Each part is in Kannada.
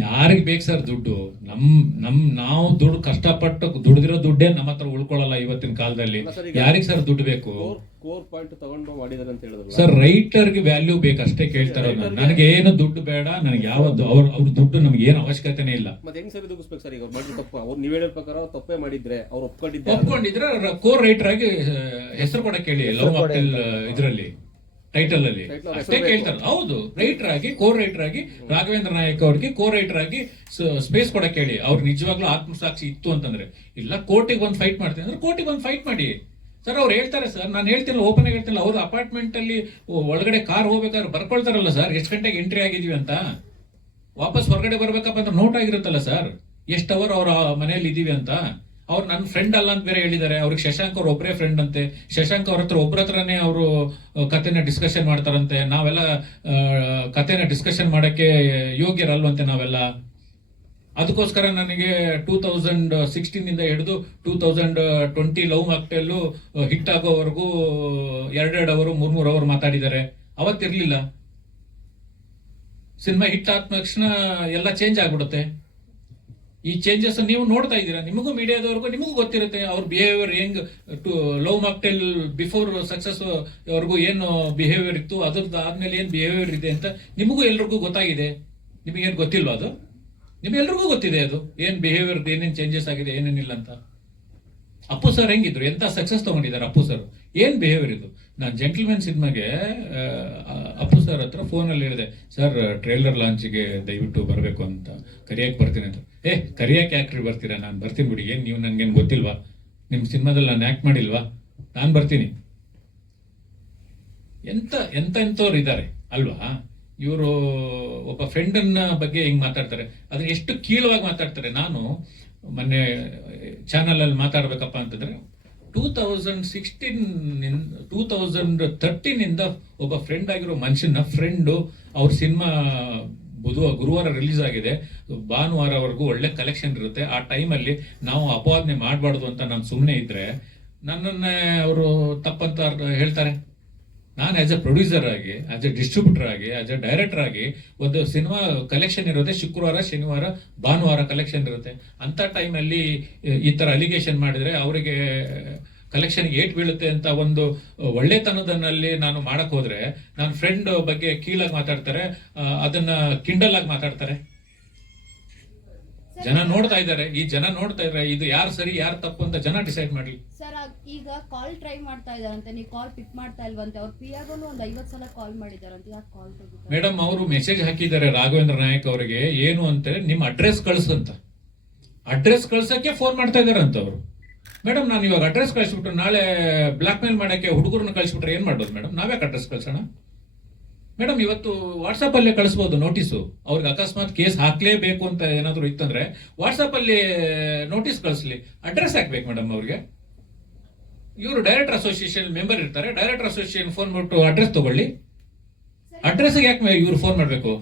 ಯಾರಿಗೆ ಬೇಕು ಸರ್ ದುಡ್ಡು? ನಾವು ದುಡ್ಡು ಕಷ್ಟಪಟ್ಟು ದುಡ್ದಿರೋ ದುಡ್ಡೇ ನಮ್ಮ ಹತ್ರ ಉಳ್ಕೊಳ್ಳಲ್ಲ ಇವತ್ತಿನ ಕಾಲದಲ್ಲಿ. ಯಾರಿಗೆ ಸರ್ ದುಡ್ಡು ಬೇಕು? ಕೋರ್ ಪಾಯಿಂಟ್ ತಗೊಂಡು ಮಾಡಿದಾರೆ ಅಂತ ಹೇಳಿದ್ರು ಸರ್. ರೈಟರ್ಗೆ ವ್ಯಾಲ್ಯೂ ಬೇಕು ಅಷ್ಟೇ ಕೇಳ್ತಾರ. ನನಗೆ ಏನು ದುಡ್ಡು ಬೇಡ, ನನಗೆ ಯಾವತ್ತು ಅವ್ರ ದುಡ್ಡು ನಮ್ಗೆ ಏನು ಅವಶ್ಯಕತೆನೇ ಇಲ್ಲ. ಮತ್ತೆ ಹೆಂಗ್ ಸರ್ ದುಗಿಸ್ಬೇಕು ಸರ್? ಈಗ ಮಾಡಿದ ತಪ್ಪು ಅವ್ರು ನೀವ್ ಹೇಳಿದ ಪ್ರಕಾರ ತಪ್ಪೇ ಮಾಡಿದ್ರೆ ಅವ್ರು ಒಪ್ಕೊಂಡಿದ್ರೆ ಕೋರ್ ರೈಟರ್ ಆಗಿ ಹೆಸರು ಕೂಡ ಕೇಳಿ. ಲವ್ ಮಾಕ್ಟೇಲ್ ಇದ್ರಲ್ಲಿ ಟೈಟಲ್ ಅಲ್ಲಿ ಅಷ್ಟೇ ಕೇಳ್ತಾರೆ. ಹೌದು, ರೈಟರ್ ಆಗಿ, ಕೋರ್ ರೈಟರ್ ಆಗಿ ರಾಘವೇಂದ್ರ ನಾಯಕ್ ಅವ್ರಿಗೆ ಕೋರ್ ರೈಟರ್ ಆಗಿ ಸ್ಪೇಸ್ ಕೊಡಕ್ಕೆ ಹೇಳಿ. ಅವ್ರು ನಿಜವಾಗ್ಲೂ ಆತ್ಮಸಾಕ್ಷಿ ಇತ್ತು ಅಂತಂದ್ರೆ. ಇಲ್ಲ ಕೋರ್ಟಿಗೆ ಬಂದು ಫೈಟ್ ಮಾಡ್ತೀನಿ ಅಂದ್ರೆ ಕೋರ್ಟಿಗೆ ಬಂದು ಫೈಟ್ ಮಾಡಿ ಸರ್. ಅವ್ರು ಹೇಳ್ತಾರೆ ಸರ್, ನಾನು ಹೇಳ್ತಿಲ್ಲ, ಓಪನ್ ಆಗಿ ಹೇಳ್ತಿಲ್ಲ. ಅವ್ರು ಅಪಾರ್ಟ್ಮೆಂಟ್ ಅಲ್ಲಿ ಒಳಗಡೆ ಕಾರ್ ಹೋಗ್ಬೇಕಾದ್ರೆ ಬರ್ಕೊಳ್ತಾರಲ್ಲ ಸರ್, ಎಷ್ಟು ಗಂಟೆಗೆ ಎಂಟ್ರಿ ಆಗಿದೀವಿ ಅಂತ. ವಾಪಸ್ ಹೊರಗಡೆ ಬರ್ಬೇಕಪ್ಪ ಅಂದ್ರೆ ನೋಟ್ ಆಗಿರುತ್ತಲ್ಲ ಸರ್, ಎಷ್ಟು ಅವರ್ ಅವ್ರ ಮನೆಯಲ್ಲಿ ಇದೀವಿ ಅಂತ. ಅವ್ರು ನನ್ನ ಫ್ರೆಂಡ್ ಅಲ್ಲ ಅಂತ ಬೇರೆ ಹೇಳಿದ್ದಾರೆ. ಅವ್ರಿಗೆ ಶಶಾಂಕ್ ಅವ್ರ ಒಬ್ಬರೇ ಫ್ರೆಂಡ್ ಅಂತೆ. ಶಶಾಂಕ್ ಅವ್ರ ಒಬ್ಬರ ಹತ್ರನೇ ಅವರು ಕಥೆನ ಡಿಸ್ಕಷನ್ ಮಾಡ್ತಾರಂತೆ. ನಾವೆಲ್ಲ ಕಥೆನ ಡಿಸ್ಕಷನ್ ಮಾಡಕ್ಕೆ ಯೋಗ್ಯರಲ್ವಂತೆ ನಾವೆಲ್ಲ. ಅದಕ್ಕೋಸ್ಕರ ನನಗೆ 2016 ಹಿಡಿದು 2020 ಲವ್ ಮಾಕ್ಟೇಲ್ ಹಿಟ್ ಆಗೋವರೆಗೂ 2 ಅವರು 3 ಅವರು ಮಾತಾಡಿದ್ದಾರೆ. ಅವತ್ತಿರ್ಲಿಲ್ಲ. ಸಿನಿಮಾ ಹಿಟ್ ಆದ ತಕ್ಷಣ ಎಲ್ಲ ಚೇಂಜ್ ಆಗ್ಬಿಡುತ್ತೆ. ಈ ಚೇಂಜಸ್ ನೀವು ನೋಡ್ತಾ ಇದ್ದೀರಾ. ನಿಮಗೂ ಮೀಡಿಯಾದವ್ರಿಗೂ ನಿಮಗೂ ಗೊತ್ತಿರುತ್ತೆ ಅವ್ರ ಬಿಹೇವಿಯರ್ ಹೆಂಗ್. ಲವ್ ಮಾಕ್ಟೇಲ್ ಬಿಫೋರ್ ಸಕ್ಸಸ್ ಅವ್ರಿಗೂ ಏನು ಬಿಹೇವಿಯರ್ ಇತ್ತು, ಅದ್ರದ್ದು ಆದ್ಮೇಲೆ ಏನ್ ಬಿಹೇವಿಯರ್ ಇದೆ ಅಂತ ನಿಮಗೂ ಎಲ್ರಿಗೂ ಗೊತ್ತಾಗಿದೆ. ನಿಮಗೇನು ಗೊತ್ತಿಲ್ವಾ? ಅದು ನಿಮ್ಗೆಲ್ರಿಗೂ ಗೊತ್ತಿದೆ. ಅದು ಏನ್ ಬಿಹೇವಿಯರ್, ಏನೇನ್ ಚೇಂಜಸ್ ಆಗಿದೆ, ಏನೇನಿಲ್ಲ ಅಂತ. ಅಪ್ಪು ಸರ್ ಹೆಂಗಿದ್ರು, ಎಂತ ಸಕ್ಸಸ್ ತಗೊಂಡಿದ್ದಾರೆ ಅಪ್ಪು ಸರ್. ಏನ್ ಬಿಹೇವಿಯರ್ ಇದು. ನಾನು ಜೆಂಟಲ್ಮನ್ ಸಿನಿಮಾಗೆ ಅಪ್ಪು ಸರ್ ಹತ್ರ ಫೋನಲ್ಲಿ ಹೇಳಿದೆ, ಸರ್ ಟ್ರೇಲರ್ ಲಾಂಚಿಗೆ ದಯವಿಟ್ಟು ಬರಬೇಕು ಅಂತ, ಕರಿಯಕ್ಕೆ ಬರ್ತೀನಿ ಅಂತ. ಕರಿಯಕ್ಕೆ ಯಾಕ್ರಿ ಬರ್ತೀರಾ? ನಾನು ಬರ್ತೀನಿ ಬಿಡಿ. ಏನ್ ನೀವು ನನ್ಗೇನು ಗೊತ್ತಿಲ್ವಾ? ನಿಮ್ ಸಿನಿಮಾದಲ್ಲಿ ನಾನು ಆಕ್ಟ್ ಮಾಡಿಲ್ವಾ? ನಾನು ಬರ್ತೀನಿ. ಎಂತವ್ರು ಇದ್ದಾರೆ ಅಲ್ವಾ ಇವರು. ಒಬ್ಬ ಫ್ರೆಂಡನ್ನ ಬಗ್ಗೆ ಹಿಂಗ್ ಮಾತಾಡ್ತಾರೆ, ಅದನ್ನ ಎಷ್ಟು ಕೀಳವಾಗಿ ಮಾತಾಡ್ತಾರೆ. ನಾನು ಮೊನ್ನೆ ಚಾನಲ್ ಅಲ್ಲಿ ಮಾತಾಡ್ಬೇಕಪ್ಪ ಅಂತಂದ್ರೆ 2013 ಒಬ್ಬ ಫ್ರೆಂಡ್ ಆಗಿರೋ ಮನುಷ್ಯನ ಫ್ರೆಂಡು ಅವ್ರ ಸಿನಿಮಾ ಗುರುವಾರ ರಿಲೀಸ್ ಆಗಿದೆ, ಭಾನುವಾರವರೆಗೂ ಒಳ್ಳೆ ಕಲೆಕ್ಷನ್ ಇರುತ್ತೆ. ಆ ಟೈಮಲ್ಲಿ ನಾವು ಅಪವಾದನೆ ಮಾಡಬಾರ್ದು ಅಂತ ನಾನು ಸುಮ್ಮನೆ ಇದ್ರೆ ನನ್ನನ್ನೇ ಅವರು ತಪ್ಪಂತ ಹೇಳ್ತಾರೆ. ನಾನು ಆಸ್ ಎ ಪ್ರೊಡ್ಯೂಸರ್ ಆಗಿ, ಆಸ್ ಎ ಡಿಸ್ಟ್ರಿಬ್ಯೂಟರ್ ಆಗಿ, ಆಸ್ ಎ ಡೈರೆಕ್ಟರ್ ಆಗಿ, ಒಂದು ಸಿನಿಮಾ ಕಲೆಕ್ಷನ್ ಇರುತ್ತೆ ಶುಕ್ರವಾರ, ಶನಿವಾರ, ಭಾನುವಾರ ಕಲೆಕ್ಷನ್ ಇರುತ್ತೆ. ಅಂತ ಟೈಮಲ್ಲಿ ಈ ತರ ಅಲಿಗೇಷನ್ ಮಾಡಿದ್ರೆ ಅವರಿಗೆ ಕಲೆಕ್ಷನ್ ಏಟ್ ಬೀಳುತ್ತೆ ಅಂತ ಒಂದು ಒಳ್ಳೆತನದಲ್ಲಿ ನಾನು ಮಾಡಕ್ ಹೋದ್ರೆ ನನ್ನ ಫ್ರೆಂಡ್ ಬಗ್ಗೆ ಕೀಳಾಗಿ ಮಾತಾಡ್ತಾರೆ, ಅದನ್ನ ಕಿಂಡಲ್ ಆಗಿ ಮಾತಾಡ್ತಾರೆ. ಜನ ನೋಡ್ತಾ ಇದ್ದಾರೆ. ಈ ಜನ ನೋಡ್ತಾ ಇದ್ದಾರೆ, ಇದು ಯಾರು ಸರಿ ಯಾರು ತಪ್ಪು ಅಂತ ಜನ ಡಿಸೈಡ್ ಮಾಡ್ಲಿ. ಸರ್ ಈಗ ಕಾಲ್ ಟ್ರೈ ಮಾಡ್ತಾ ಇದಾರಂತೆ, ನೀವು ಕಾಲ್ ಪಿಕ್ ಮಾಡ್ತಾ ಇಲ್ವಂತೆ. ಅವ್ರ ಪಿಯಾಗೋನು ಒಂದು 50 ಸಲ ಕಾಲ್ ಮಾಡಿದಾರಂತೆ. ಯಾಕೆ ಕಾಲ್ ತೆಗಿತಾರೆ? ಮೇಡಮ್ ಅವರು ಮೆಸೇಜ್ ಹಾಕಿದ್ದಾರೆ ರಾಘವೇಂದ್ರ ನಾಯಕ್ ಅವರಿಗೆ, ಏನು ಅಂತ, ನಿಮ್ಮ ಅಡ್ರೆಸ್ ಕಳಿಸಂತ. ಅಡ್ರೆಸ್ ಕಳ್ಸಕ್ಕೆ ಫೋನ್ ಮಾಡ್ತಾ ಇದಾರೆ ಅಂತ ಅವರು. ಮೇಡಮ್ ನಾನು ಇವಾಗ ಅಡ್ರೆಸ್ ಕಳಿಸ್ಬಿಟ್ರೆ ನಾಳೆ ಬ್ಲಾಕ್ ಮೇಲ್ ಮಾಡಕ್ಕೆ ಹುಡುಗರನ್ನ ಕಳಿಸ್ಬಿಟ್ರೆ ಏನ್ ಮಾಡ್ಬೋದು ಮೇಡಮ್? ನಾವ್ಯಾಕೆ ಅಡ್ರೆಸ್ ಕಳ್ಸೋಣ ಮೇಡಮ್? ಇವತ್ತು ವಾಟ್ಸ್ಆಪ್ ಅಲ್ಲೇ ಕಳಿಸಬಹುದು ನೋಟಿಸು. ಅವ್ರಿಗೆ ಅಕಸ್ಮಾತ್ ಕೇಸ್ ಹಾಕ್ಲೇಬೇಕು ಅಂತ ಏನಾದ್ರು ಇತ್ತಂದ್ರೆ ವಾಟ್ಸ್ಆಪ್ ಅಲ್ಲಿ ನೋಟಿಸ್ ಕಳಿಸ್ಲಿ. ಅಡ್ರೆಸ್ ಹಾಕ್ಬೇಕು ಮೇಡಮ್ ಅವ್ರಿಗೆ. ಇವರು ಡೈರೆಕ್ಟರ್ ಅಸೋಸಿಯೇಷನ್ ಮೆಂಬರ್ ಇರ್ತಾರೆ, ಡೈರೆಕ್ಟರ್ ಅಸೋಸಿಯೇಷನ್ ಫೋನ್ ಬಿಟ್ಟು ಅಡ್ರೆಸ್ ತಗೊಳ್ಳಿ. ಅಡ್ರೆಸ್ ಯಾಕೆ ಇವ್ರು ಫೋನ್ ಮಾಡ್ಬೇಕು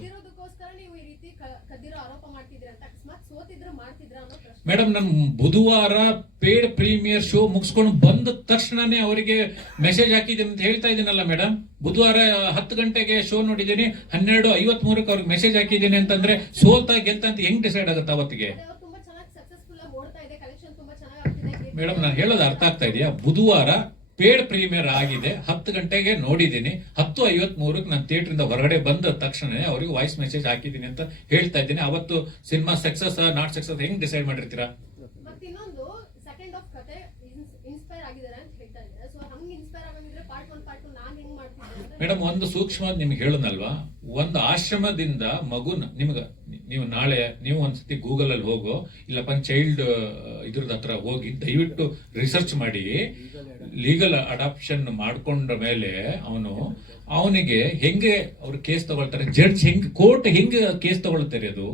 ಮೇಡಮ್? ನನ್ ಬುಧವಾರ ಪೇಡ್ ಪ್ರೀಮಿಯರ್ ಶೋ ಮುಗಿಸ್ಕೊಂಡು ಬಂದ ತಕ್ಷಣನೇ ಅವರಿಗೆ ಮೆಸೇಜ್ ಹಾಕಿದ್ದೀನಿ ಅಂತ ಹೇಳ್ತಾ ಇದ್ದೀನಲ್ಲ ಮೇಡಮ್. ಬುಧವಾರ 10 ಗಂಟೆಗೆ ಶೋ ನೋಡಿದ್ದೀನಿ, 12:53 ಅವ್ರಿಗೆ ಮೆಸೇಜ್ ಹಾಕಿದ್ದೀನಿ ಅಂತಂದ್ರೆ ಸೋಲ್ತಾ ಗೆಲ್ತಾ ಅಂತ ಹೆಂಗ್ ಡಿಸೈಡ್ ಆಗುತ್ತೆ ಅವತ್ತಿಗೆ? ಮೇಡಮ್ ನಾನು ಹೇಳೋದು ಅರ್ಥ ಆಗ್ತಾ ಇದೆಯಾ? ಬುಧವಾರ ಪೇಡ್ ಪ್ರೀಮಿಯರ್ ಆಗಿದೆ, 10 ಗಂಟೆಗೆ ನೋಡಿದ್ದೀನಿ, 10:53 ನಾನು ಥಿಯೇಟರ್ ಇಂದ ಹೊರಗಡೆ ಬಂದ ತಕ್ಷಣ ಅವರಿಗೆ ವಾಯ್ಸ್ ಮೆಸೇಜ್ ಹಾಕಿದ್ದೀನಿ ಅಂತ ಹೇಳ್ತಾ ಇದ್ದೀನಿ. ಅವತ್ತು ಸಿನಿಮಾ ಸಕ್ಸಸ್ ನಾಟ್ ಸಕ್ಸಸ್ ಹೆಂಗ್ ಡಿಸೈಡ್ ಮಾಡಿರ್ತೀರಾ? ಮೇಡಮ್ ಒಂದು ಸೂಕ್ಷ್ಮ ನಿಮ್ಗೆ ಹೇಳೋನಲ್ವಾ, ಒಂದು ಆಶ್ರಮದಿಂದ ಮಗುನ ನೀವು ನಾಳೆ ನೀವು ಒಂದ್ಸತಿ ಗೂಗಲ್ ಅಲ್ಲಿ ಹೋಗೋ, ಇಲ್ಲಪ್ಪ ಚೈಲ್ಡ್ ಇದ್ರದ ಹತ್ರ ಹೋಗಿ ದಯವಿಟ್ಟು ರಿಸರ್ಚ್ ಮಾಡಿ. ಲೀಗಲ್ ಅಡಾಪ್ಷನ್ ಮಾಡ್ಕೊಂಡ ಮೇಲೆ ಅವನಿಗೆ ಹೆಂಗೆ ಅವ್ರು ಕೇಸ್ ತಗೊಳ್ತಾರೆ, ಜಡ್ಜ್ ಕೋರ್ಟ್ ಹೆಂಗೆ ಕೇಸ್ ತಗೊಳ್ತಾರೆ, ಅದು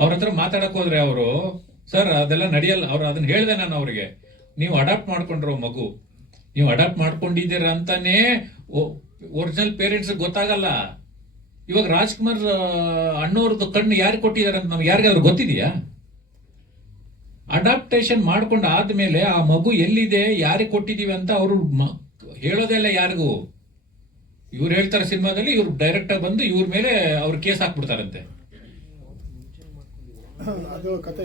ಅವ್ರ ಹತ್ರ ಮಾತಾಡಕ್ ಹೋದ್ರೆ ಅವರು ಸರ್ ಅದೆಲ್ಲ ನಡೆಯಲ್ಲ. ಅವ್ರು ಅದನ್ನ ಹೇಳ್ದೆ ನಾನು ಅವ್ರಿಗೆ, ನೀವು ಅಡಾಪ್ಟ್ ಮಾಡ್ಕೊಂಡ್ರೋ ಮಗು, ನೀವು ಅಡಾಪ್ಟ್ ಮಾಡ್ಕೊಂಡಿದ್ದೀರ ಅಂತಾನೆ ಒರಿಜಿನಲ್ ಪೇರೆಂಟ್ಸ್ ಗೊತ್ತಾಗಲ್ಲ. ಇವಾಗ ರಾಜ್ಕುಮಾರ್ ಅಣ್ಣವ್ರದ್ದು ಕಣ್ಣು ಯಾರಿಗೆ ಕೊಟ್ಟಿದ್ದಾರೆ ಅಂತ ನಮ್ಗೆ ಯಾರಿಗಾದ್ರು ಗೊತ್ತಿದೆಯಾ? ಅಡಾಪ್ಟೇಷನ್ ಮಾಡ್ಕೊಂಡು ಆದ್ಮೇಲೆ ಆ ಮಗು ಎಲ್ಲಿದೆ, ಯಾರಿಗೆ ಕೊಟ್ಟಿದೀವಿ ಅಂತ ಅವರು ಹೇಳೋದೆಲ್ಲ ಯಾರಿಗೂ. ಇವ್ರು ಹೇಳ್ತಾರೆ ಸಿನಿಮಾದಲ್ಲಿ, ಇವ್ರು ಡೈರೆಕ್ಟ್ ಆಗಿ ಬಂದು ಇವ್ರ ಮೇಲೆ ಅವ್ರು ಕೇಸ್ ಹಾಕ್ಬಿಡ್ತಾರಂತೆ. ಅದು ಕತೆ